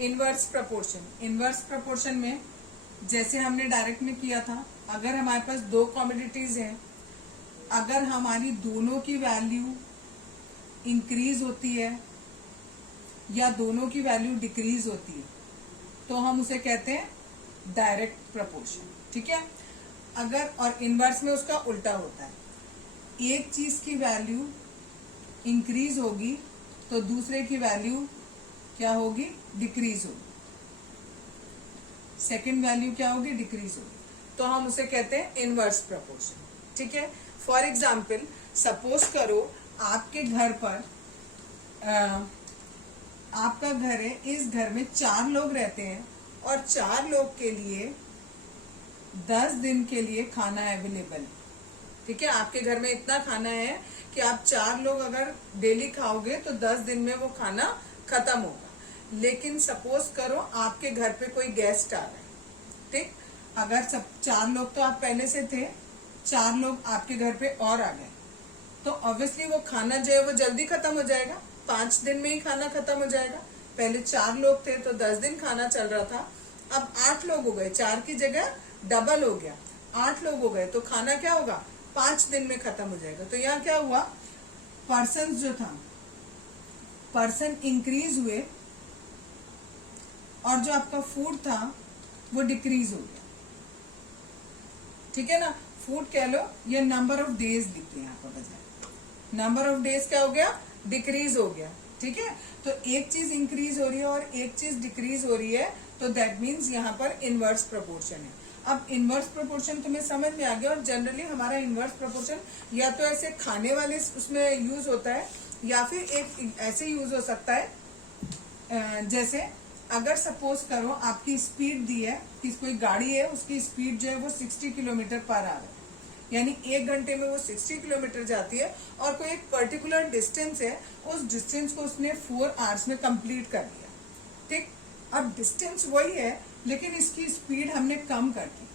Inverse proportion. Inverse proportion में जैसे हमने डायरेक्ट में किया था, अगर हमारे पास दो कमोडिटीज हैं, अगर हमारी दोनों की वैल्यू इंक्रीज होती है या दोनों की वैल्यू डिक्रीज होती है तो हम उसे कहते हैं डायरेक्ट प्रपोर्शन। ठीक है। अगर और इनवर्स में उसका उल्टा होता है, एक चीज की वैल्यू इंक्रीज होगी तो दूसरे की वैल्यू क्या होगी, डिक्रीज होगी। सेकंड वैल्यू क्या होगी, डिक्रीज होगी, तो हम उसे कहते हैं इनवर्स प्रपोर्शन। ठीक है। फॉर एग्जाम्पल सपोज करो आपके घर पर आपका घर है, इस घर में 4 लोग रहते हैं और 4 लोग के लिए 10 दिन के लिए खाना अवेलेबल है। ठीक है। आपके घर में इतना खाना है कि आप 4 लोग अगर डेली खाओगे तो 10 दिन में वो खाना खत्म होगा। लेकिन सपोज करो आपके घर पे कोई गेस्ट आ रहा है। ठीक। अगर सब 4 लोग तो आप पहले से थे, 4 लोग आपके घर पे और आ गए तो ऑब्वियसली वो खाना जो है वो जल्दी खत्म हो जाएगा, 5 दिन में ही खाना खत्म हो जाएगा। पहले 4 लोग थे तो 10 दिन खाना चल रहा था, अब 8 लोग हो गए, 4 की जगह डबल हो गया, 8 लोग हो गए तो खाना क्या होगा, 5 दिन में खत्म हो जाएगा। तो यहाँ क्या हुआ, पर्सन जो था, पर्सन इंक्रीज हुए और जो आपका फूड था वो डिक्रीज हो गया। ठीक है ना। फूड कह लो या नंबर ऑफ डेज लिखते हैं यहाँ पर बजाय, नंबर ऑफ डेज क्या हो गया, डिक्रीज हो गया। ठीक है। तो एक चीज इंक्रीज हो रही है और एक चीज डिक्रीज हो रही है तो दैट मीन्स यहाँ पर इनवर्स प्रपोर्शन है। अब इनवर्स प्रपोर्शन तुम्हें समझ में आ गया। और जनरली हमारा इनवर्स प्रपोर्शन या तो ऐसे खाने वाले उसमें यूज होता है या फिर एक ऐसे यूज हो सकता है जैसे अगर सपोज करो आपकी स्पीड दी है कि कोई गाड़ी है, उसकी स्पीड जो है वो 60 किलोमीटर पर आवर है, यानी 1 घंटे में वो 60 किलोमीटर जाती है और कोई एक पर्टिकुलर डिस्टेंस है, उस डिस्टेंस को उसने 4 आवर्स में कंप्लीट कर लिया। ठीक। अब डिस्टेंस वही है लेकिन इसकी स्पीड हमने कम कर दी।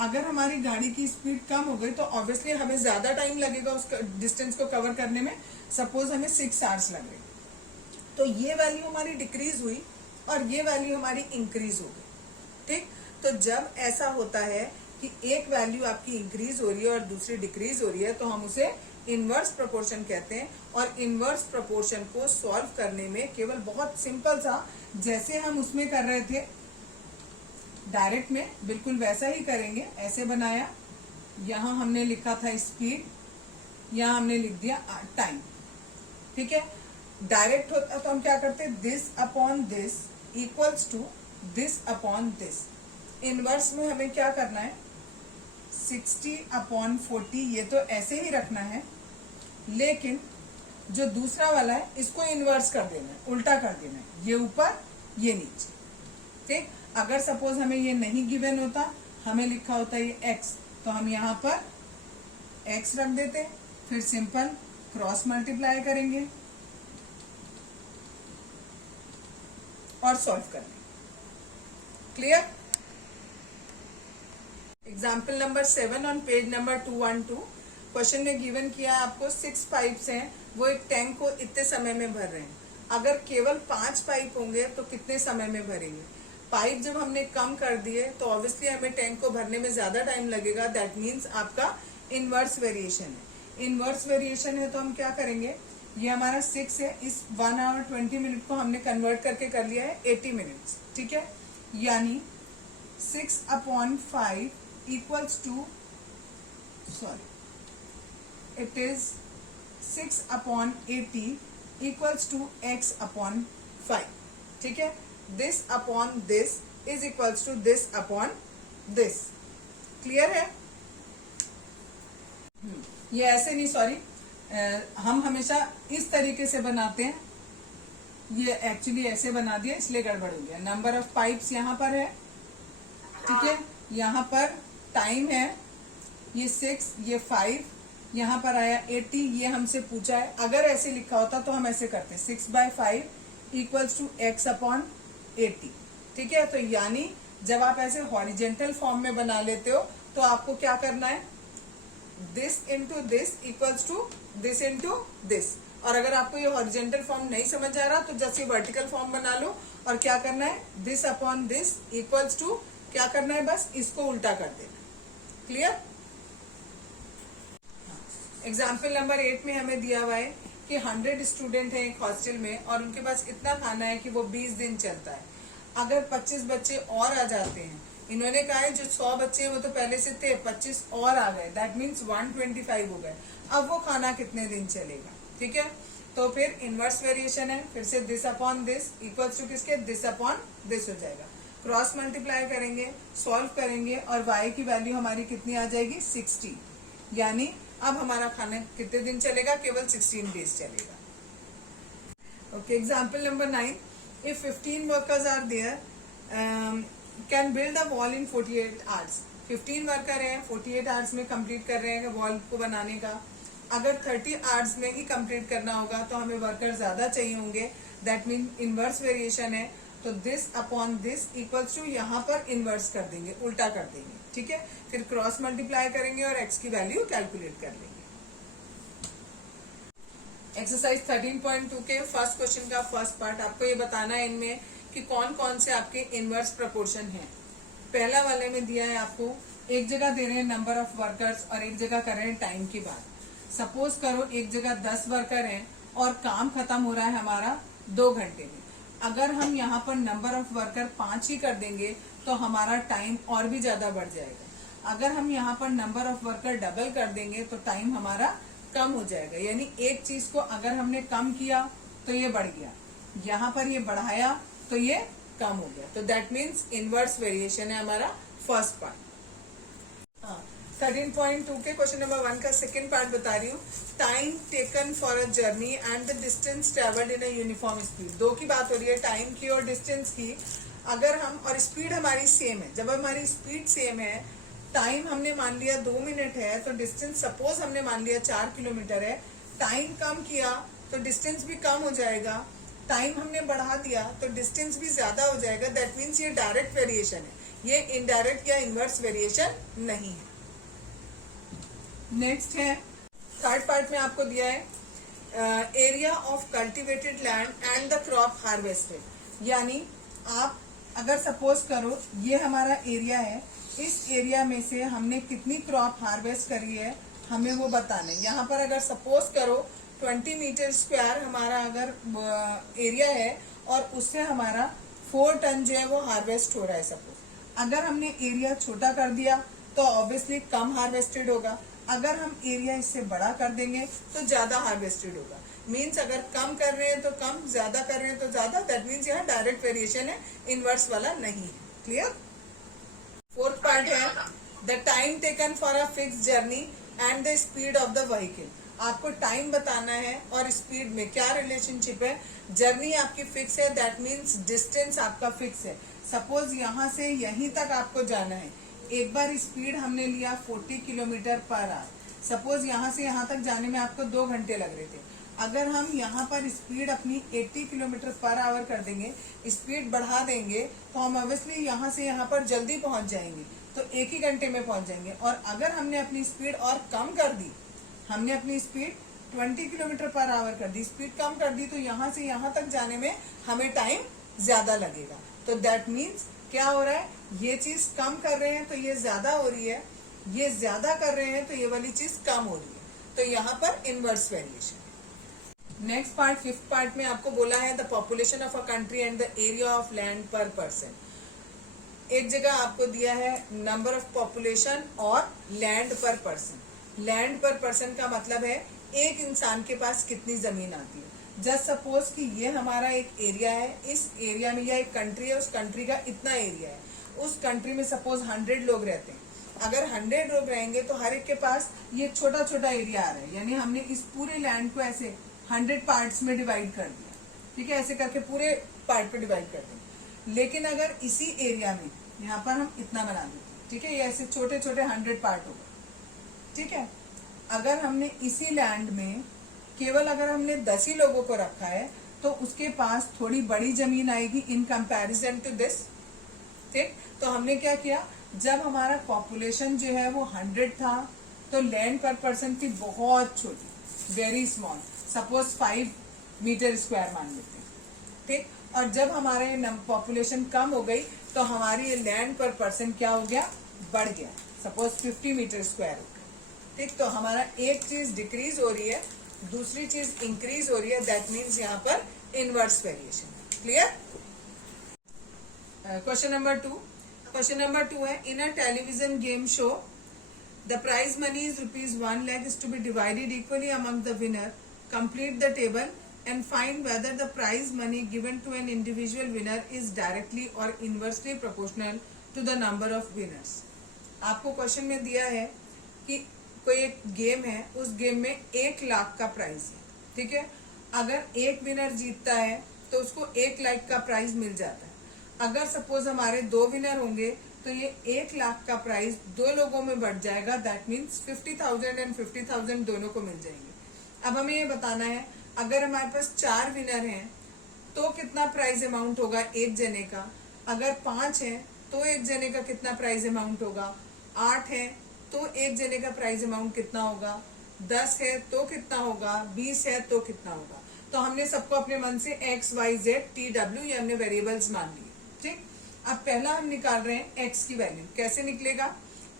अगर हमारी गाड़ी की स्पीड कम हो गई तो ऑब्वियसली हमें ज्यादा टाइम लगेगा उस डिस्टेंस को कवर करने में। सपोज हमें 6 आवर्स लग रहे, तो ये वैल्यू हमारी डिक्रीज हुई और ये वैल्यू हमारी इंक्रीज हो गई। ठीक। तो जब ऐसा होता है कि एक वैल्यू आपकी इंक्रीज हो रही है और दूसरी डिक्रीज हो रही है तो हम उसे इनवर्स प्रोपोर्शन कहते हैं। और इनवर्स प्रोपोर्शन को सॉल्व करने में केवल बहुत सिंपल सा, जैसे हम उसमें कर रहे थे डायरेक्ट में, बिल्कुल वैसा ही करेंगे। ऐसे बनाया, यहां हमने लिखा था स्पीड, यहां हमने लिख दिया टाइम। ठीक है। डायरेक्ट होता तो हम क्या करते, this upon this equals to this upon this. Inverse में हमें क्या करना है, 60 अपॉन 40, ये तो ऐसे ही रखना है, लेकिन जो दूसरा वाला है इसको इनवर्स कर देना है, उल्टा कर देना है, ये ऊपर ये नीचे। ठीक। अगर सपोज हमें ये नहीं गिवन होता, हमें लिखा होता ये x, तो हम यहाँ पर x रख देते, फिर सिंपल क्रॉस मल्टीप्लाई करेंगे और सॉल्व करेंगे। Clear. Example number 7 on page number 212। Question में गिवन किया आपको 6 पाइप्स हैं, वो एक टैंक को इतने समय में भर रहे हैं। अगर केवल 5 पाइप होंगे तो कितने समय में भरेंगे। पाइप जब हमने कम कर दिए तो ऑब्वियसली हमें टैंक को भरने में ज्यादा टाइम लगेगा। दैट मीन्स आपका इनवर्स वेरिएशन है। इनवर्स वेरिएशन है तो हम क्या करेंगे, ये हमारा 6 है, इस 1 आवर 20 मिनट को हमने कन्वर्ट करके कर लिया है 80 मिनट्स। ठीक है। यानी 6 upon 5 equals to, sorry, it is 6 upon 80 equals to x upon 5। ठीक है। This upon this is equals to this upon this. Clear है। ये ऐसे नहीं, सॉरी, हम हमेशा इस तरीके से बनाते हैं, ये एक्चुअली ऐसे बना दिया इसलिए गड़बड़ हो गया। नंबर ऑफ पाइप्स यहाँ पर है। ठीक है। यहाँ पर टाइम है, ये 6, ये 5, यहाँ पर आया 80, ये हमसे पूछा है। अगर ऐसे लिखा होता तो हम ऐसे करते, 6/5 इक्वल्स टू x अपॉन 80। ठीक है। तो यानी जब आप ऐसे हॉरिजेंटल फॉर्म में बना लेते हो तो आपको क्या करना है, this into this equals to this into this. और अगर आपको ये हॉरिजेंटल फॉर्म नहीं समझ आ रहा तो जस्ट ये वर्टिकल फॉर्म बना लो और क्या करना है, this upon this equals to क्या करना है, बस इसको उल्टा कर देना। क्लियर। एग्जाम्पल नंबर 8 में हमें दिया हुआ है कि 100 स्टूडेंट हैं एक हॉस्टल में और उनके पास इतना खाना है कि वो 20 दिन चलता है। अगर 25 बच्चे और आ जाते हैं, इन्होंने कहा है जो 100 बच्चे हैं वो तो पहले से थे, 25 और आ गए, दैट मीन्स 125 हो गए। अब वो खाना कितने दिन चलेगा, ठीक है। तो फिर इनवर्स वेरिएशन है, फिर से this upon this equals to किसके, दिस अपॉन दिस हो जाएगा। क्रॉस मल्टीप्लाई करेंगे, सॉल्व करेंगे और y की वैल्यू हमारी कितनी आ जाएगी, 60। यानी अब हमारा खाना कितने दिन चलेगा, केवल 16 डेज चलेगा। Okay, example number 9, if 15 workers are there can build a wall in 48 hours. 15 worker हैं, 48 आवर्स में कंप्लीट कर रहे हैं वॉल को बनाने का। अगर 30 आवर्स में ही कंप्लीट करना होगा तो हमें वर्कर ज्यादा चाहिए होंगे, दैट मीन इनवर्स वेरिएशन है। तो this upon this equals to यहाँ पर इनवर्स कर देंगे, उल्टा कर देंगे, ठीक है। फिर क्रॉस मल्टीप्लाई करेंगे और x की वैल्यू कैलकुलेट कर लेंगे। एक्सरसाइज 13.2 के फर्स्ट क्वेश्चन का फर्स्ट पार्ट, आपको ये बताना है इनमें कि कौन कौन से आपके इनवर्स प्रोपोर्शन हैं। पहला वाले में दिया है आपको, एक जगह दे रहे हैं नंबर ऑफ वर्कर्स और एक जगह कर रहे हैं टाइम की बात। सपोज करो एक जगह 10 वर्कर हैं और काम खत्म हो रहा है हमारा 2 घंटे में। अगर हम यहाँ पर नंबर ऑफ वर्कर 5 ही कर देंगे तो हमारा टाइम और भी ज्यादा बढ़ जाएगा। अगर हम यहाँ पर नंबर ऑफ वर्कर डबल कर देंगे तो टाइम हमारा कम हो जाएगा। यानी एक चीज को अगर हमने कम किया तो ये बढ़ गया, यहाँ पर ये बढ़ाया तो ये कम हो गया। तो दैट मीन्स इनवर्स वेरिएशन है हमारा फर्स्ट पार्ट। 13.2 के क्वेश्चन नंबर 1 का सेकेंड पार्ट बता रही हूँ। Time taken for a journey and the distance travelled in a uniform speed. दो की बात हो रही है, टाइम की और डिस्टेंस की। अगर हम और स्पीड हमारी सेम है, जब हमारी स्पीड सेम है, टाइम हमने मान लिया 2 मिनट है तो डिस्टेंस सपोज हमने मान लिया 4 किलोमीटर है। टाइम कम किया तो डिस्टेंस भी कम हो जाएगा, टाइम हमने बढ़ा दिया तो डिस्टेंस भी ज्यादा हो जाएगा। दैट मीन्स ये डायरेक्ट वेरिएशन है, ये इनडायरेक्ट या इनवर्स वेरिएशन नहीं है। नेक्स्ट है थर्ड पार्ट में आपको दिया है area of cultivated land and the crop harvested. यानी आप अगर सपोज करो ये हमारा एरिया है, इस एरिया में से हमने कितनी क्रॉप हार्वेस्ट करी है हमें वो बताना है। यहाँ पर अगर सपोज करो 20 मीटर स्क्वायर हमारा अगर एरिया है और उससे हमारा 4 टन जो है वो हार्वेस्ट हो रहा है सपोज। अगर हमने एरिया छोटा कर दिया तो ऑब्वियसली कम हार्वेस्टेड होगा, अगर हम एरिया इससे बड़ा कर देंगे तो ज्यादा हार्वेस्टेड होगा। मीन्स अगर कम कर रहे हैं तो कम, ज्यादा कर रहे हैं तो ज्यादा। दैट मीन्स यहाँ डायरेक्ट वेरिएशन है, इनवर्स वाला नहीं है। क्लियर। फोर्थ पार्ट है the time taken for a fix journey and the speed of the vehicle. आपको टाइम बताना है और स्पीड में क्या रिलेशनशिप है। जर्नी आपकी फिक्स है, दैट मीन्स डिस्टेंस आपका फिक्स है। सपोज यहाँ से यहीं तक आपको जाना है, एक बार स्पीड हमने लिया 40 किलोमीटर पर आवर। सपोज यहाँ से यहाँ तक जाने में आपको 2 घंटे लग रहे थे। अगर हम यहाँ पर स्पीड अपनी 80 किलोमीटर पर आवर कर देंगे, स्पीड बढ़ा देंगे, तो हम ऑब्वियसली यहाँ से यहाँ पर जल्दी पहुंच जाएंगे, तो 1 ही घंटे में पहुंच जाएंगे। और अगर हमने अपनी स्पीड और कम कर दी, हमने अपनी स्पीड 20 किलोमीटर पर आवर कर दी, स्पीड कम कर दी, तो यहाँ से यहाँ तक जाने में हमें टाइम ज्यादा लगेगा। तो दैट मीन्स क्या हो रहा है, ये चीज कम कर रहे हैं तो ये ज्यादा हो रही है, ये ज्यादा कर रहे हैं तो ये वाली चीज कम हो रही है। तो यहाँ पर inverse variation. Next part, fifth part में आपको बोला है the population of a country and the area of land पर पर्सन। एक जगह आपको दिया है नंबर ऑफ पॉपुलेशन और लैंड पर पर्सन। लैंड पर पर्सन का मतलब है एक इंसान के पास कितनी जमीन आती है। जस्ट सपोज कि ये हमारा एक एरिया है, इस एरिया में, या एक कंट्री है, उस कंट्री का इतना एरिया है, उस कंट्री में सपोज 100 लोग रहते हैं। अगर 100 लोग रहेंगे तो हर एक के पास ये छोटा छोटा एरिया आ रहा है, यानी हमने इस पूरे लैंड को ऐसे 100 पार्ट्स में डिवाइड कर दिया, ठीक है, ऐसे करके पूरे पार्ट पे डिवाइड कर देंगे। लेकिन अगर इसी एरिया में यहाँ पर हम इतना बना देते, ठीक है, ये ऐसे छोटे छोटे 100 पार्ट हो गए, ठीक है। अगर हमने इसी लैंड में केवल अगर हमने 10 ही लोगों को रखा है तो उसके पास थोड़ी बड़ी जमीन आएगी इन कंपैरिजन टू दिस, ठीक। तो हमने क्या किया, जब हमारा पॉपुलेशन जो है वो 100 था तो लैंड पर पर्सन थी बहुत छोटी, very small. Suppose 5 metre square मान लेते हैं, ठीक। और जब हमारे पॉपुलेशन कम हो गई तो हमारी लैंड पर पर्सन क्या हो गया, बढ़ गया, सपोज 50 मीटर स्क्वायर हो गया, ठीक। तो हमारा एक चीज डिक्रीज हो रही है, दूसरी चीज इंक्रीज हो रही है, दैट मीन्स यहाँ पर इनवर्स वेरिएशन है। Clear? Question number 2। Question number 2 है, in a television game show the prize money is ₹1 lakh is to be divided equally among the winner. Complete the table and find whether the prize money given to an individual winner is directly or inversely proportional to the number of winners. आपको question में दिया है कि कोई एक game है, उस game में 1 लाख का प्राइज है, ठीक है। अगर एक विनर जीतता है तो उसको 1 लाख का प्राइज मिल जाता है। अगर सपोज हमारे 2 विनर होंगे तो ये 1 लाख का प्राइज 2 लोगों में बढ़ जाएगा, दैट मीन्स 50,000 एंड 50,000 दोनों को मिल जाएंगे। अब हमें ये बताना है, अगर हमारे पास 4 विनर हैं तो कितना प्राइज अमाउंट होगा एक जने का, अगर 5 है तो एक जने का कितना प्राइज अमाउंट होगा, 8 है तो एक जने का प्राइज अमाउंट कितना होगा, 10 है तो कितना होगा, 20 है तो कितना होगा। तो हमने सबको अपने मन से x, y, z, t, w ये हमने वेरिएबल्स मान लिए, ठीक। अब पहला हम निकाल रहे हैं x की वैल्यू। कैसे निकलेगा,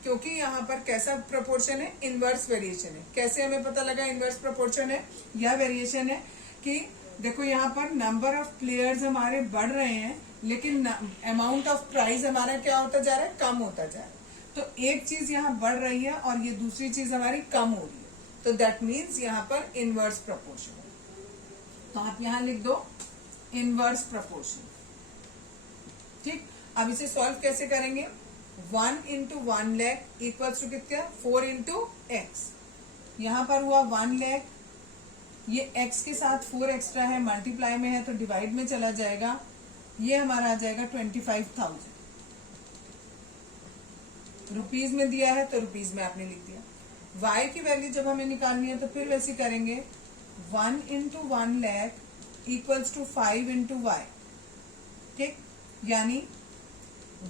क्योंकि यहाँ पर कैसा प्रोपोर्शन है, इनवर्स वेरिएशन है। कैसे हमें पता लगा इनवर्स प्रोपोर्शन है या वेरिएशन है, कि देखो यहाँ पर नंबर ऑफ प्लेयर्स हमारे बढ़ रहे हैं लेकिन अमाउंट ऑफ प्राइज हमारा क्या होता जा रहा है, कम होता जा रहा है। तो एक चीज यहाँ बढ़ रही है और ये दूसरी चीज हमारी कम हो रही है, तो दैट मीन्स यहाँ पर इनवर्स प्रोपोर्शन। तो आप यहाँ लिख दो इनवर्स प्रोपोर्शन, ठीक। अब इसे सॉल्व कैसे करेंगे, 1 into 1 lakh इक्वल्स टू कितना, 4 into x। यहाँ पर हुआ 1 लाख, ये x के साथ 4 एक्स्ट्रा है, मल्टीप्लाई में है तो डिवाइड में चला जाएगा, ये हमारा आ जाएगा 25,000। रुपीज में दिया है तो रुपीज में आपने लिख दिया। y की वैल्यू जब हमें निकालनी है तो फिर वैसे करेंगे, 1 into 1 lakh equals to 5 into y, ठीक। यानी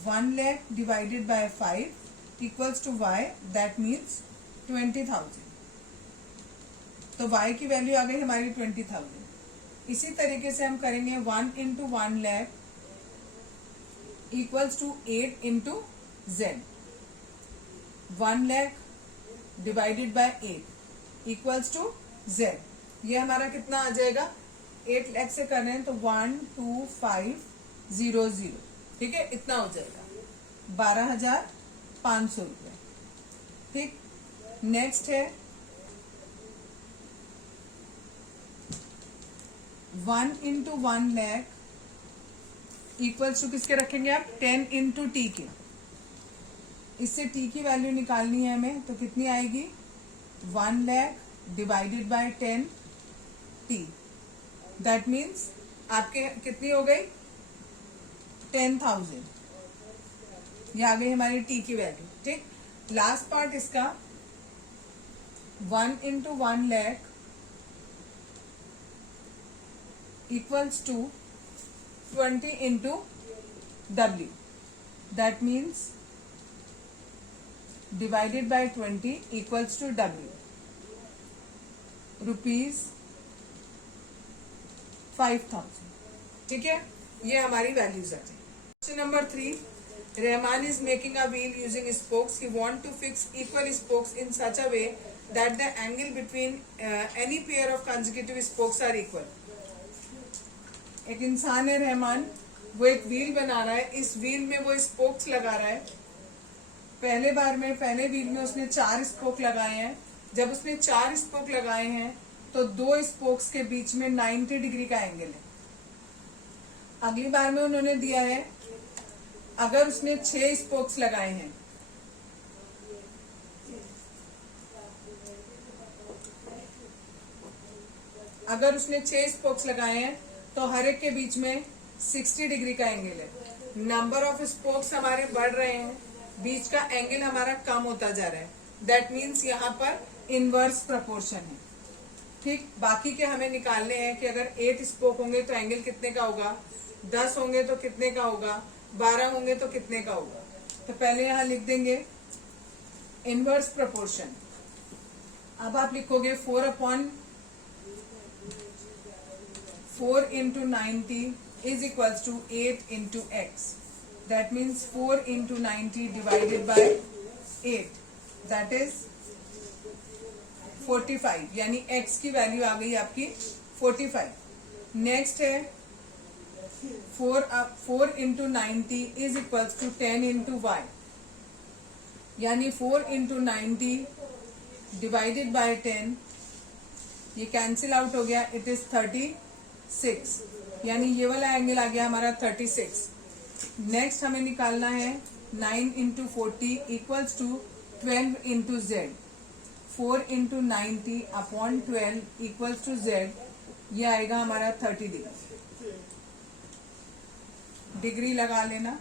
1 lakh divided by 5 equals to y, that means 20,000। तो y की वैल्यू आ गई हमारी 20,000। इसी तरीके से हम करेंगे 1 into 1 lakh equals to 8 into z। 1 lakh divided by 8 equals to z। ये हमारा कितना आ जाएगा, 8 लाख से कर रहे हैं तो 12500, ठीक है, इतना हो जाएगा 12,500 रुपए, ठीक। नेक्स्ट है 1 into 1 लाख इक्वल्स टू किसके रखेंगे आप, 10 into t के। इससे t की वैल्यू निकालनी है हमें, तो कितनी आएगी, 1 lakh divided bye 10 t, that means आपके कितनी हो गई, 10,000। ये आ गई हमारी t की वैल्यू, ठीक। लास्ट पार्ट इसका 1 into 1 lakh equals to 20 into w, that means divided by 20 equals to w, rupees 5,000, ठीक है। ये हमारी वैल्यूज आती है। Question number 3, Rahman is making a wheel using spokes. He want to fix equal spokes in such a way that the angle between any pair of consecutive spokes are equal. एक इंसान है रहमान, वो एक व्हील बना रहा है, इस व्हील में वो स्पोक्स लगा रहा है। पहले व्हील में उसने 4 स्पोक लगाए हैं। जब उसने 4 स्पोक लगाए हैं तो 2 स्पोक्स के बीच में 90 डिग्री का एंगल है। अगली बार में उन्होंने दिया है, अगर उसने 6 स्पोक्स लगाए हैं, अगर उसने 6 स्पोक्स लगाए हैं तो हर एक के बीच में 60 डिग्री का एंगल है। नंबर ऑफ स्पोक्स हमारे बढ़ रहे हैं, बीच का एंगल हमारा कम होता जा रहा है, दैट मीन्स यहाँ पर इनवर्स प्रपोर्शन है, ठीक। बाकी के हमें निकालने हैं कि अगर 8 स्पोक होंगे तो एंगल कितने का होगा, 10 होंगे तो कितने का होगा, 12 होंगे तो कितने का होगा। तो पहले यहाँ लिख देंगे इनवर्स प्रपोर्शन। अब आप लिखोगे 4/, 4 into 90 is equals to 8 into x. That means 4 into 90 divided by 8, that is 45, यानी x की वैल्यू आ गई आपकी 45. नेक्स्ट है 4 into 90 is equals to 10 into y, यानी 4 into 90 divided by 10, ये कैंसिल आउट हो गया, इट इज 36, यानी ये वाला एंगल आ गया हमारा 36. नेक्स्ट हमें निकालना है 9 into 40 equals to 12 into z. 4 into 90 upon 12 equals to z, ये आएगा हमारा 30 डिग्री. डिग्री लगा लेना.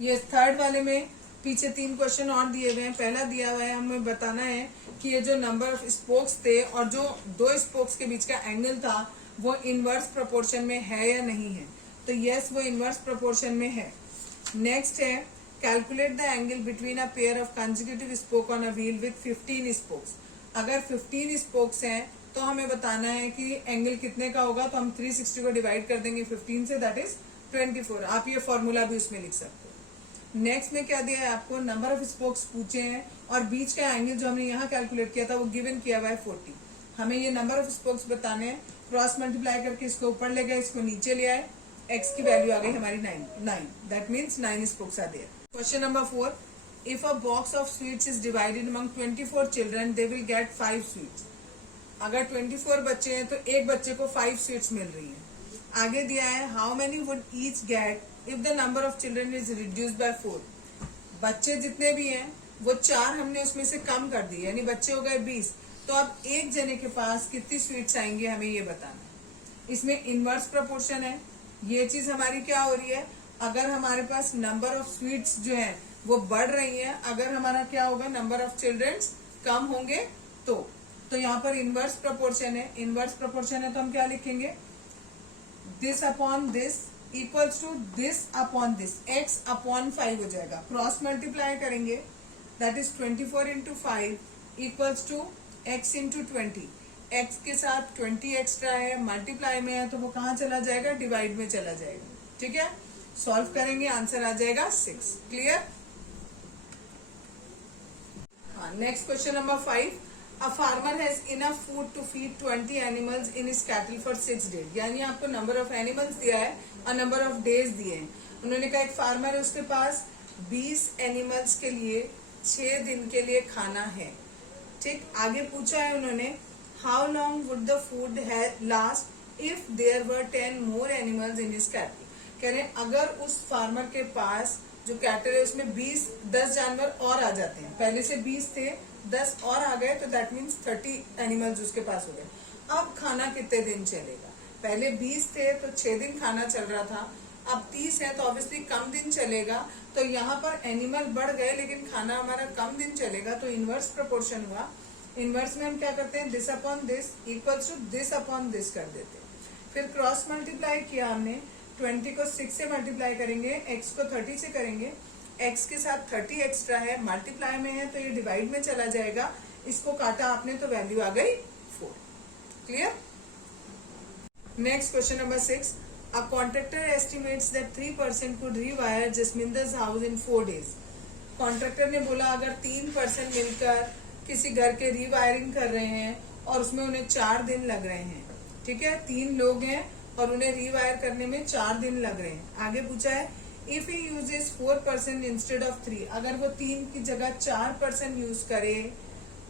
ये थर्ड वाले में पीछे 3 क्वेश्चन और दिए हुए हैं. पहला दिया हुआ है, हमें बताना है कि ये जो नंबर ऑफ स्पोक्स थे और जो 2 स्पोक्स के बीच का एंगल था वो इनवर्स प्रोपोर्शन में है या नहीं है. तो यस, वो इनवर्स प्रोपोर्शन में है. नेक्स्ट है calculate the angle between a pair of consecutive spoke on a wheel with 15 spokes. अगर 15 स्पोक्स हैं तो हमें बताना है कि एंगल कितने का होगा. तो हम 360 को डिवाइड कर देंगे 15 से, दैट इज 24. आप ये फॉर्मूला भी उसमें लिख सकते हो. नेक्स्ट में क्या दिया है आपको, नंबर ऑफ स्पोक्स पूछे हैं और बीच का एंगल जो हमने यहाँ कैलकुलेट किया था वो गिवन किया हुआ है 40. हमें ये नंबर ऑफ स्पोक्स बताने हैं. क्रॉस मल्टीप्लाई करके इसको ऊपर ले गए, इसको नीचे ले आए, एक्स की वैल्यू आ गई हमारी 9. That means 9 spokes are there. Question number 4, if a box of sweets is divided among 24 children they will get 5 sweets. अगर 24 बच्चे हैं तो एक बच्चे को 5 स्वीट्स मिल रही है. आगे दिया है how many would each get if the number of children is reduced by 4. बच्चे जितने भी हैं वो 4 हमने उसमें से कम कर दिए, यानी बच्चे हो गए 20. तो अब एक जने के पास कितनी स्वीट्स आएंगे हमें ये बताना है. इसमें इनवर्स प्रोपोर्शन है. ये चीज हमारी क्या हो रही है, अगर हमारे पास नंबर ऑफ स्वीट्स जो है वो बढ़ रही है, अगर हमारा क्या होगा नंबर ऑफ चिल्ड्रंस कम होंगे तो यहाँ पर इनवर्स प्रोपोर्शन है. इनवर्स प्रोपोर्शन है तो हम क्या लिखेंगे, this upon this equals to this upon this, x upon 5 हो जाएगा. क्रॉस मल्टीप्लाई करेंगे, that is 24 into 5 equals to x into 20. x के साथ 20 एक्स्ट्रा है, मल्टीप्लाई में है तो वो कहाँ चला जाएगा, डिवाइड में चला जाएगा. ठीक है, सॉल्व करेंगे, आंसर आ जाएगा 6. Clear. Next question number 5, a farmer has enough food to feed 20 animals in his cattle for 6 days. यानी आपको नंबर ऑफ एनिमल्स दिया है और नंबर ऑफ डेज दिए हैं. उन्होंने कहा एक फार्मर है, उसके पास 20 एनिमल्स के लिए 6 दिन के लिए खाना है. ठीक, आगे पूछा है उन्होंने how long would the food last if there were 10 more animals in his cattle. कह रहे हैं अगर उस फार्मर के पास जो कैटल है उसमें 10 जानवर और आ जाते हैं, पहले से 20 थे 10 और आ गए तो दैट मीन्स 30 एनिमल्स उसके पास हो गए. अब खाना कितने दिन चलेगा, पहले 20 थे तो 6 दिन खाना चल रहा था, अब 30 है तो ऑब्वियसली कम दिन चलेगा. तो यहाँ पर एनिमल बढ़ गए लेकिन खाना हमारा कम दिन चलेगा, तो इनवर्स प्रोपोर्शन हुआ. इनवर्स में हम क्या करते हैं, this upon this equals to this upon this कर देते हैं. फिर क्रॉस मल्टीप्लाई किया हमने, 20 को 6 से मल्टीप्लाई करेंगे, x को 30 से करेंगे, x के साथ 30 एक्स्ट्रा है, मल्टीप्लाई में है तो ये डिवाइड में चला जाएगा. इसको काटा आपने तो वैल्यू आ गई 4. Clear. Next question number 6, a contractor estimates that 3% could rewire Jasminder's house in 4 days. Contractor ने बोला अगर 3% मिलकर किसी घर के रीवायरिंग कर रहे हैं और उसमें उन्हें 4 दिन लग रहे हैं. ठीक है, 3 लोग हैं और उन्हें रीवायर करने में 4 दिन लग रहे हैं. आगे पूछा है if he uses 4% instead of 3. अगर वो 3 की जगह 4% यूज करे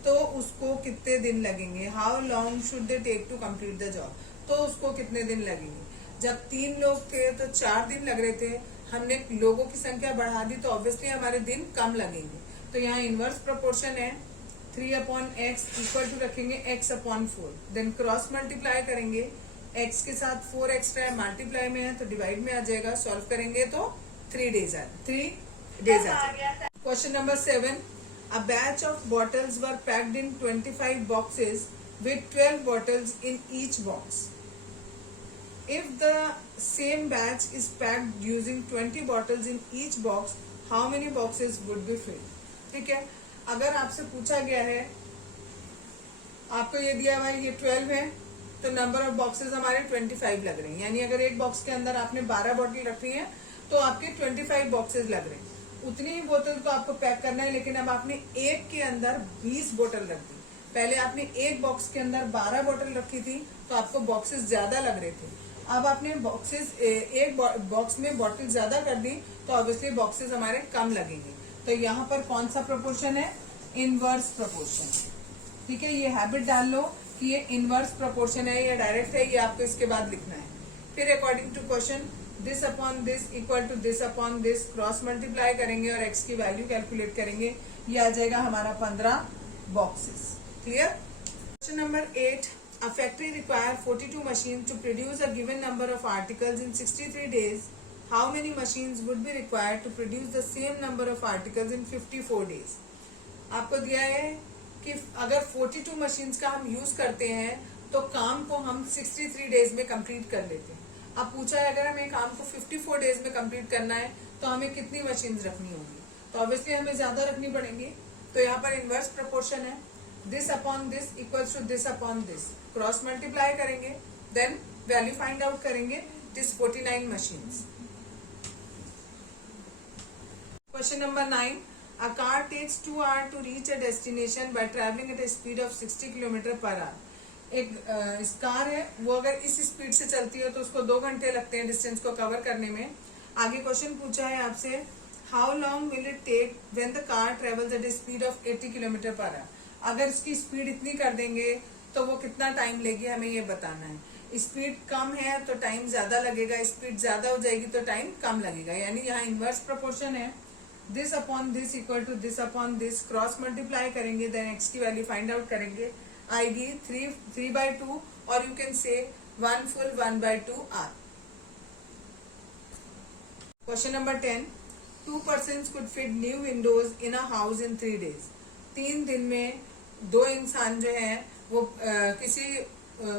तो उसको कितने दिन लगेंगे. How long should they take to complete the job. तो उसको कितने दिन लगेंगे. जब 3 लोग थे तो 4 दिन लग रहे थे, हमने लोगों की संख्या बढ़ा दी तो ऑब्वियसली हमारे दिन कम लगेंगे. तो यहाँ इनवर्स प्रोपोर्शन है, 3 अपॉन एक्स इक्वल टू रखेंगे x upon 4. Then cross multiply करेंगे, x के साथ 4 एक्स्ट्रा है, मल्टीप्लाई में है तो डिवाइड में आ जाएगा. सॉल्व करेंगे तो 3 डेज आ जाएगा. Question number 7, a batch of bottles were packed in 25 boxes with 12 bottles in each box. If the same batch is packed using 20 bottles in each box, how many boxes would be filled? ठीक है, अगर आपसे पूछा गया है, आपको ये दिया हुआ है ये 12 है तो नंबर ऑफ बॉक्सेस हमारे 25 लग रहे हैं, यानी अगर एक बॉक्स के अंदर आपने 12 बॉटल रखी है तो आपके 25 बॉक्सेस लग रहे हैं। उतनी ही बोतल तो आपको पैक करना है, लेकिन अब आपने एक के अंदर 20 बोतल रख दी। पहले आपने एक बॉक्स के अंदर 12 बोतल रखी थी तो आपको बॉक्सेस ज्यादा लग रहे थे। अब आपने बॉक्सेस एक बॉक्स में बॉटल ज्यादा कर दी तो ऑब्वियसली बॉक्सेस हमारे कम लगेंगे। तो यहाँ पर कौन सा प्रोपोर्शन है? Inverse proportion. ठीक है, ये हैबिट डाल लो कि ये इनवर्स प्रोपोर्शन है या डायरेक्ट है, ये आपको इसके बाद लिखना है। फिर according to question this upon this equal to this upon this, cross multiply करेंगे और एक्स की वैल्यू कैलकुलेट करेंगे, ये आ जाएगा हमारा 15 boxes. Clear? Question number 8, a factory require 42 machines to produce a given number of articles in 63 days. How many machines would be required to produce the same number of articles in 54 days? आपको दिया है कि अगर 42 machines का हम use करते हैं तो काम को हम 63 डेज में कंप्लीट कर लेते हैं। अब पूछा है अगर हमें काम को 54 डेज में कंप्लीट करना है तो हमें कितनी मशीन्स रखनी होगी? तो ऑब्वियसली हमें ज्यादा रखनी पड़ेंगी। तो यहाँ पर इनवर्स प्रोपोर्शन है, this upon this equals to this upon this, cross multiply करेंगे, देन वैल्यू फाइंड आउट करेंगे, इट इज 49 मशीन्स। क्वेश्चन नंबर 9, a car takes 2 hours to reach a destination by traveling at a speed of 60 kilometre per our. एक इस car है, वो अगर इस स्पीड से चलती है तो उसको 2 घंटे लगते हैं डिस्टेंस को कवर करने में। आगे क्वेश्चन पूछा है आपसे, how long will it take when the car travels at a speed of 80 kilometre per hour. अगर इसकी स्पीड इतनी कर देंगे तो वो कितना टाइम लेगी, हमें ये बताना है। स्पीड कम है तो टाइम ज्यादा लगेगा, स्पीड ज्यादा हो जाएगी तो टाइम कम लगेगा, यानी यहाँ इनवर्स प्रोपोर्शन है। This upon this equal to this upon this, cross multiply करेंगे, देन एक्स की वैल्यू फाइंड आउट करेंगे, आएगी 3/2 और you can say 1 full 1/2 hour. Question number 10, 2 persons could fit new windows in a house in 3 days। 3 दिन में 2 इंसान जो है वो किसी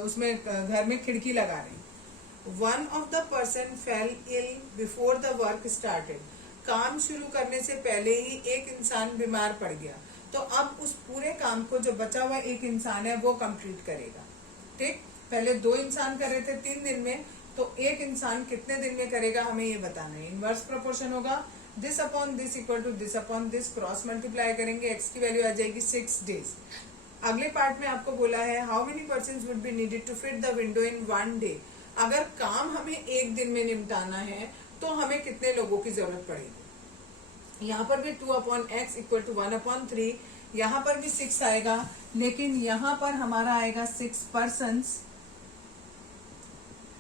उसमें घर में खिड़की लगा रहे हैं। One of the person fell ill before the work started. काम शुरू करने से पहले ही एक इंसान बीमार पड़ गया, तो अब उस पूरे काम को जो बचा हुआ एक इंसान है वो कंप्लीट करेगा। ठीक, पहले 2 इंसान कर रहे थे 3 दिन में, तो एक इंसान कितने दिन में करेगा हमें ये बताना है। इनवर्स प्रोपोर्शन होगा, this upon this equal to this upon this, cross multiply करेंगे, एक्स की वैल्यू आ जाएगी 6 डेज। अगले पार्ट में आपको बोला है how many persons would be needed to fit the window in 1 day. अगर काम हमें एक दिन में निपटाना है तो हमें कितने लोगों की जरूरत पड़ेगी। यहाँ पर भी 2/x इक्वल टू 1/3, यहाँ पर भी 6 आएगा, लेकिन यहाँ पर हमारा आएगा 6 पर्सन्स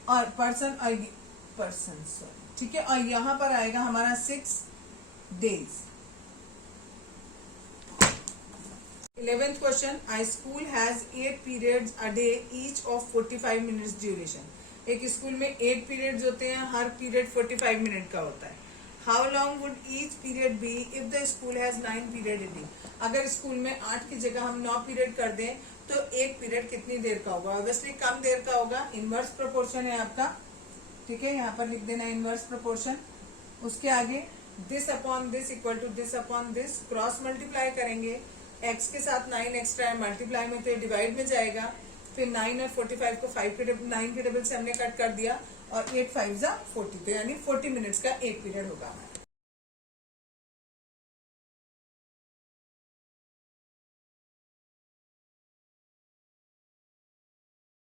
और पर्सन्स, ठीक है, और यहाँ पर आएगा हमारा 6 days. 11th question, I school has 8 periods a day each of 45 minutes duration. एक स्कूल में 8 periods होते हैं, हर पीरियड 45 मिनट का होता है। How long would each period be if the school has 9 period a day। अगर स्कूल में 8 की जगह हम 9 पीरियड कर दें तो एक पीरियड कितनी देर का होगा? ऑब्वियसली कम देर का होगा। इनवर्स प्रोपोर्शन है आपका, ठीक है, यहाँ पर लिख देना इनवर्स प्रोपोर्शन। उसके आगे this upon this equal to this upon this, cross multiply करेंगे, x के साथ 9 एक्स्ट्रा है, मल्टीप्लाई में तो ये डिवाइड में जाएगा। फिर 9 और 45 को 9 के टेबल से हमने कट कर दिया और 8 5 जा 40, तो यानी 40 मिनट्स का एक पीरियड होगा हमारा।